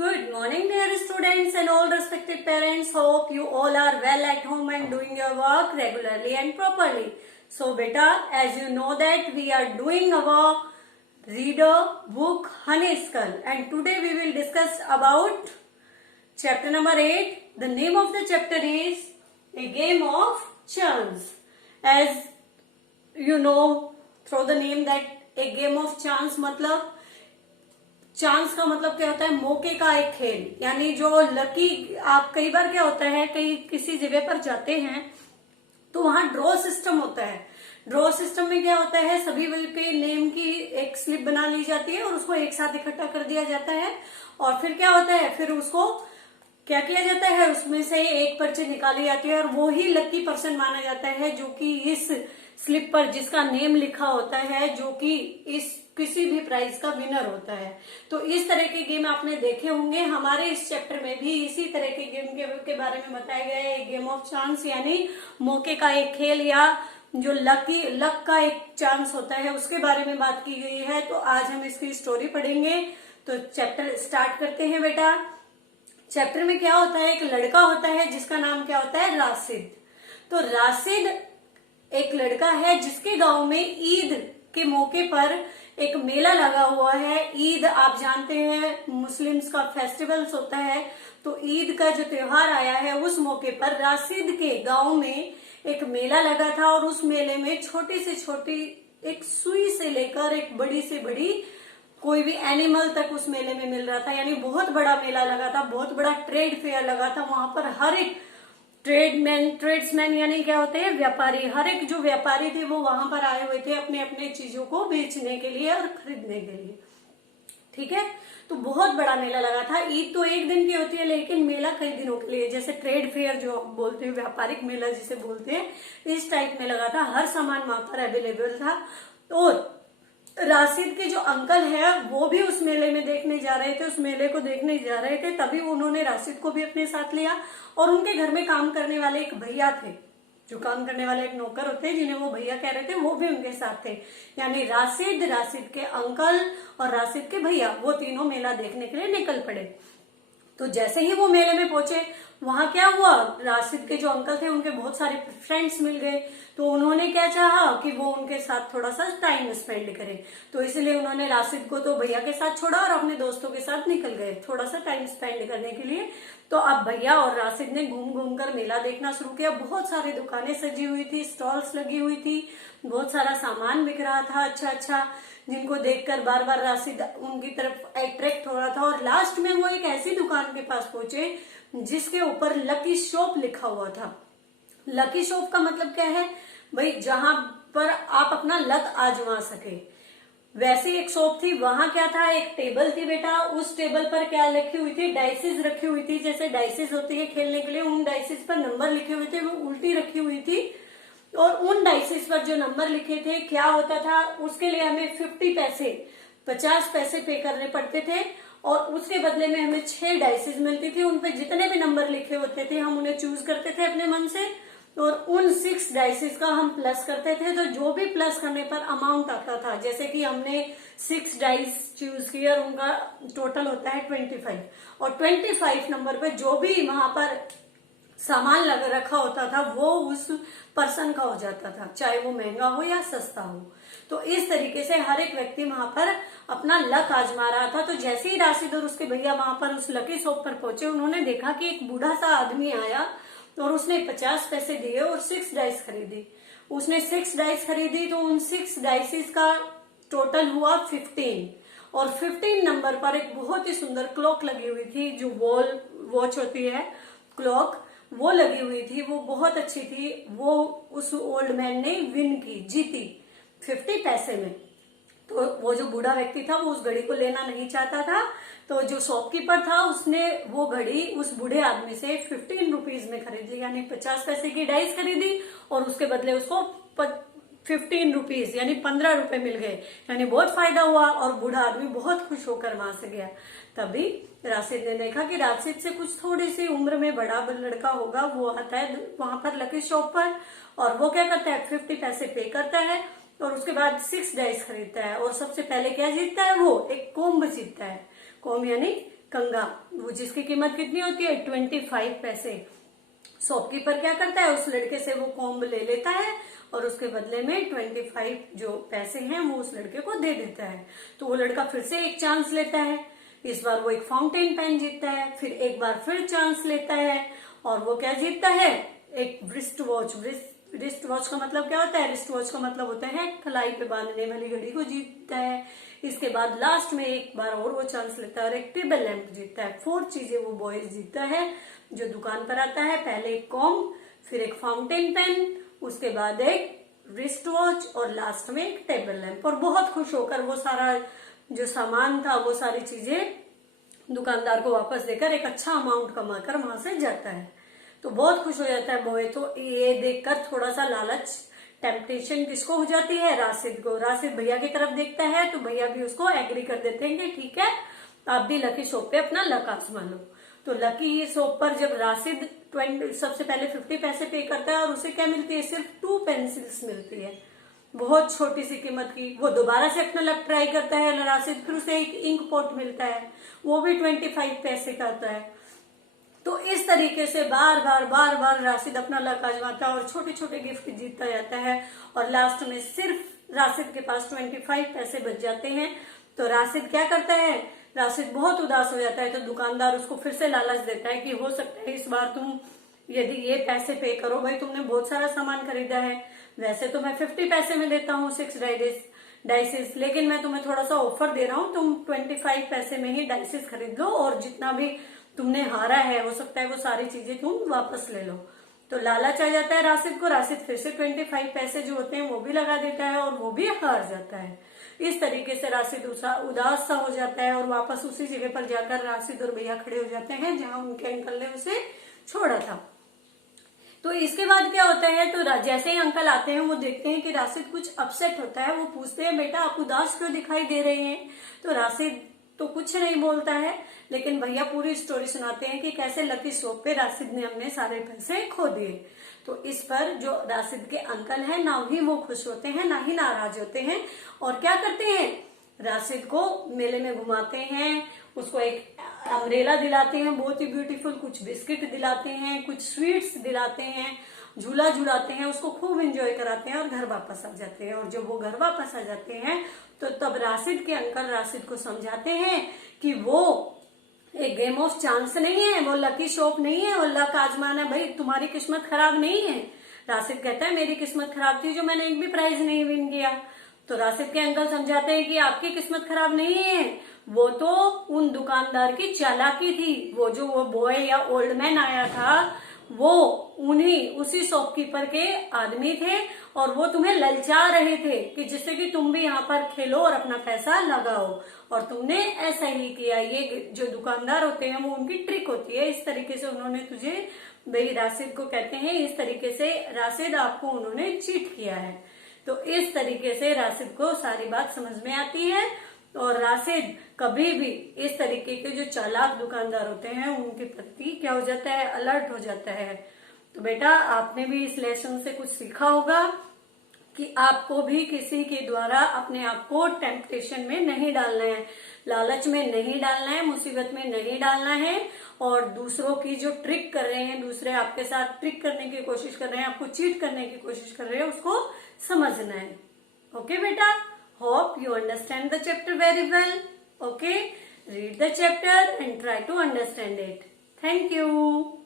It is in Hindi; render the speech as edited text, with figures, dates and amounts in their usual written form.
Good morning, dear students and all respected parents. Hope you all are well at home and doing your work regularly and properly. So, beta, as you know that we are doing our reader book Honey Skull, and today we will discuss about chapter number 8. The name of the chapter is A Game of Chance. As you know through the name that A Game of Chance मतलब चांस का मतलब क्या होता है, मौके का एक खेल, यानी जो लकी। आप कई बार क्या होता है, कहीं किसी जगह पर जाते हैं तो वहां ड्रॉ सिस्टम होता है। ड्रॉ सिस्टम में क्या होता है, सभी के नेम की एक स्लिप बना ली जाती है और उसको एक साथ इकट्ठा कर दिया जाता है। और फिर क्या होता है, फिर उसको क्या किया जाता है, उसमें से एक पर्ची निकाली जाती है और वो ही लकी पर्सन माना जाता है जो कि इस स्लिप पर जिसका नेम लिखा होता है, जो कि इस किसी भी प्राइज का विनर होता है। तो इस तरह के गेम आपने देखे होंगे। हमारे इस चैप्टर में भी इसी तरह के गेम के बारे में बताया गया है। गेम ऑफ चांस यानी मौके का एक खेल या जो लक का एक चांस होता है, उसके बारे में बात की गई है। तो आज हम इसकी स्टोरी पढ़ेंगे। तो चैप्टर स्टार्ट करते हैं बेटा। चैप्टर में क्या होता है, एक लड़का होता है जिसका नाम क्या होता है, राशिद। तो राशिद एक लड़का है जिसके गांव में ईद के मौके पर एक मेला लगा हुआ है। ईद आप जानते हैं मुस्लिम्स का फेस्टिवल्स होता है। तो ईद का जो त्योहार आया है, उस मौके पर राशिद के गांव में एक मेला लगा था और उस मेले में छोटी से छोटी एक सुई से लेकर एक बड़ी से बड़ी कोई भी एनिमल तक उस मेले में मिल रहा था। यानी बहुत बड़ा मेला लगा था, बहुत बड़ा ट्रेड फेयर लगा था। वहां पर हर एक ट्रेड्समैन यानी क्या होते हैं, व्यापारी, हर एक जो व्यापारी थे वो वहां पर आए हुए थे अपने अपने चीजों को बेचने के लिए और खरीदने के लिए। ठीक है, तो बहुत बड़ा मेला लगा था। ईद तो एक दिन की होती है, लेकिन मेला कई दिनों के लिए, जैसे ट्रेड फेयर जो बोलते हैं, व्यापारिक मेला जिसे बोलते हैं, इस टाइप में लगा था। हर सामान वहां पर अवेलेबल था। और राशिद के जो अंकल है वो भी उस मेले में देखने जा रहे थे, उस मेले को देखने जा रहे थे। तभी उन्होंने राशिद को भी अपने साथ लिया और उनके घर में काम करने वाले एक भैया थे, जो काम करने वाले एक नौकर होते हैं जिन्हें वो भैया कह रहे थे, वो भी उनके साथ थे। यानी राशिद के अंकल और राशिद के भैया, वो तीनों मेला देखने के लिए निकल पड़े। तो जैसे ही वो मेले में पहुंचे, वहां क्या हुआ, राशिद के जो अंकल थे उनके बहुत सारे फ्रेंड्स मिल गए। तो उन्होंने क्या चाहा कि वो उनके साथ थोड़ा सा टाइम स्पेंड करें। तो इसलिए उन्होंने राशिद को तो भैया के साथ छोड़ा और अपने दोस्तों के साथ निकल गए थोड़ा सा टाइम स्पेंड करने के लिए। तो अब भैया और राशिद ने घूम घूम कर मेला देखना शुरू किया। बहुत सारी दुकानें सजी हुई थी, स्टॉल्स लगी हुई थी, बहुत सारा सामान बिक रहा था अच्छा अच्छा, जिनको देखकर बार बार राशिद उनकी तरफ अट्रैक्ट हो रहा था। और लास्ट में वो एक ऐसी दुकान के पास पहुंचे जिसके ऊपर लकी शॉप लिखा हुआ था। लकी शॉप का मतलब क्या है भाई, जहां पर आप अपना लक आजमा सके, वैसी एक शॉप थी। वहां क्या था, एक टेबल थी बेटा। उस टेबल पर क्या रखी हुई थी, डाइसेस रखी हुई थी। जैसे डाइसेस होती है खेलने के लिए, उन डाइसेस पर नंबर लिखे हुए थे, वो उल्टी रखी हुई थी। और उन डाइसेस पर जो नंबर लिखे थे, क्या होता था, उसके लिए हमें 50 पैसे पे करने पड़ते थे और उसके बदले में हमें 6 डाइसेस मिलती थी। उन पे जितने भी नंबर लिखे होते थे हम उन्हें चूज करते थे अपने मन से और उन 6 डाइसेस का हम प्लस करते थे। तो जो भी प्लस करने पर अमाउंट आता था, जैसे कि हमने 6 डाइस चूज किया और उनका टोटल होता है 25, और 25 नंबर पे जो भी वहां पर सामान रखा होता था वो उस पर्सन का हो जाता था, चाहे वो महंगा हो या सस्ता हो। तो इस तरीके से हर एक व्यक्ति वहां पर अपना लक आजमा रहा था। तो जैसे ही राशिद और उसके भैया वहां पर उस लकी शॉप पर पहुंचे, उन्होंने देखा कि एक बूढ़ा सा आदमी आया और उसने 50 पैसे दिए और 6 डाइस खरीदी। उसने 6 डाइस खरीदी तो उन 6 डाइसिस का टोटल हुआ 15। और 15 नंबर पर एक बहुत ही सुंदर क्लॉक लगी हुई थी, जो वॉच होती है, क्लॉक, वो लगी हुई थी। वो बहुत अच्छी थी। वो उस ओल्ड मैन ने विन की, जीती 50 पैसे में। तो वो जो बूढ़ा व्यक्ति था वो उस घड़ी को लेना नहीं चाहता था। तो जो शॉपकीपर था उसने वो घड़ी उस बूढ़े आदमी से 15 रुपीज में खरीद ली, यानी 50 पैसे की डाइस खरीदी और उसके बदले उसको 15 रुपीज यानी 15 रुपए मिल गए। यानी बहुत फायदा हुआ और बूढ़ा आदमी बहुत खुश होकर वहां से गया। तभी राशिद ने देखा कि राशिद से कुछ थोड़ी सी उम्र में बड़ा लड़का होगा, वो आता है वहां पर लकी शॉप पर और वो क्या करता है, 50 पैसे पे करता है और उसके बाद 6 डाइस खरीदता है और सबसे पहले क्या जीतता है, वो एक कोम्ब जीतता है। कोम्ब यानी कंगा, वो जिसकी कीमत कितनी होती है 25 पैसे। शॉपकीपर क्या करता है, उस लड़के से वो कॉम्ब ले लेता है और उसके बदले में 25 जो पैसे हैं वो उस लड़के को दे देता है। तो वो लड़का फिर से एक चांस लेता है, इस बार वो एक फाउंटेन पेन जीतता है, फिर एक बार फिर चांस लेता है और वो क्या जीतता है, एक रिस्ट वॉच। रिस्ट वॉच का मतलब क्या होता है, रिस्ट वॉच का मतलब होता है कलाई पे बांधने वाली घड़ी को जीतता है। इसके बाद लास्ट में एक बार और वो चांस लेता है और एक टेबल लैंप जीतता है। 4 चीजें वो बॉय जीतता है जो दुकान पर आता है, पहले एक कॉम्ब, फिर एक फाउंटेन पेन, उसके बाद एक रिस्ट वॉच और लास्ट में एक टेबल लैंप। और बहुत खुश होकर वो सारा जो सामान था, वो सारी चीजें दुकानदार को वापस देकर एक अच्छा अमाउंट कमाकर वहां से जाता है। तो बहुत खुश हो जाता है बॉय। तो ये देखकर थोड़ा सा लालच, टेम्पटेशन किसको हो जाती है, राशिद को। राशिद भैया की तरफ देखता है तो भैया भी उसको एग्री कर देते हैं कि ठीक है आप भी लकी शॉप पे अपना लक आजमा लो। तो लकी शॉप पर जब राशिद सबसे पहले 50 पैसे पे करता है और उसे क्या मिलती है, सिर्फ 2 पेंसिल्स मिलती है, बहुत छोटी सी कीमत की। वो दोबारा से अपना लक ट्राई करता है राशिद, फिर उसे एक इंक पॉट मिलता है, वो भी 25 पैसे का आता है। तो इस तरीके से बार बार राशिद अपना लक आजमाता है और छोटे छोटे गिफ्ट जीतता जाता है और लास्ट में सिर्फ राशिद के पास 25 पैसे बच जाते हैं। तो राशिद क्या करता है, राशिद बहुत उदास हो जाता है। तो दुकानदार उसको फिर से लालच देता है कि हो सकता है इस बार तुम यदि ये पैसे पे करो, भाई तुमने बहुत सारा सामान खरीदा है, वैसे तो मैं 50 पैसे में देता हूँ 6 डाइसेस, लेकिन मैं तुम्हें थोड़ा सा ऑफर दे रहा हूँ, तुम 25 पैसे में ही डाइसेस खरीद लो और जितना भी तुमने हारा है हो सकता है वो सारी चीजें तुम वापस ले लो। तो लालच आ जाता है राशिद को, राशिद फिर से 25 पैसे जो होते हैं वो भी लगा देता है और वो भी हार जाता है। इस तरीके से राशिद उदास सा हो जाता है और वापस उसी जगह पर जाकर राशिद और भैया खड़े हो जाते हैं जहां उनके अंकल ने उसे छोड़ा था। तो इसके बाद क्या होता है, तो जैसे ही अंकल आते हैं वो देखते हैं कि राशिद कुछ अपसेट होता है। वो पूछते हैं बेटा आप उदास क्यों दिखाई दे रहे हैं। तो राशिद तो कुछ नहीं बोलता है, लेकिन भैया पूरी स्टोरी सुनाते हैं कि कैसे लकी शॉप पे राशिद ने अपने सारे पैसे खो दिए। तो इस पर जो राशिद के अंकल हैं ना ही वो खुश होते हैं ना ही नाराज होते हैं और क्या करते हैं, राशिद को मेले में घुमाते हैं, उसको एक अम्ब्रेला दिलाते हैं बहुत ही ब्यूटीफुल, कुछ बिस्किट दिलाते हैं, कुछ स्वीट्स दिलाते हैं, झूला झूलाते हैं, उसको खूब एंजॉय कराते हैं और घर वापस आ जाते हैं। और जब वो घर वापस आ जाते हैं तो तब राशिद के अंकल राशिद को समझाते हैं कि वो एक गेम ऑफ चांस नहीं है, वो लकी शॉप नहीं है और लक आजमाना, भाई तुम्हारी किस्मत खराब नहीं है। राशिद कहता है मेरी किस्मत खराब थी जो मैंने एक भी प्राइज नहीं विन किया। तो राशिद के अंकल समझाते हैं कि आपकी किस्मत खराब नहीं है, वो तो उन दुकानदार की चालाकी थी। वो बॉय या ओल्ड मैन आया था वो उसी शॉपकीपर के आदमी थे और वो तुम्हें ललचा रहे थे कि जिससे कि तुम भी यहाँ पर खेलो और अपना पैसा लगाओ, और तुमने ऐसा ही किया। ये जो दुकानदार होते हैं वो उनकी ट्रिक होती है। इस तरीके से उन्होंने तुझे, भाई राशिद को कहते हैं, इस तरीके से राशिद आपको उन्होंने चीट किया है। तो इस तरीके से राशिद को सारी बात समझ में आती है और राशिद कभी भी इस तरीके के जो चालाक दुकानदार होते हैं उनके प्रति क्या हो जाता है, अलर्ट हो जाता है। तो बेटा आपने भी इस लेसन से कुछ सीखा होगा कि आपको भी किसी के द्वारा अपने आप को टेम्पटेशन में नहीं डालना है, लालच में नहीं डालना है, मुसीबत में नहीं डालना है। और दूसरों की जो ट्रिक कर रहे हैं, दूसरे आपके साथ ट्रिक करने की कोशिश कर रहे हैं, आपको चीट करने की कोशिश कर रहे हैं, उसको समझना है। ओके बेटा, hope you understand the chapter very well. Okay, read the chapter and try to understand it. Thank you.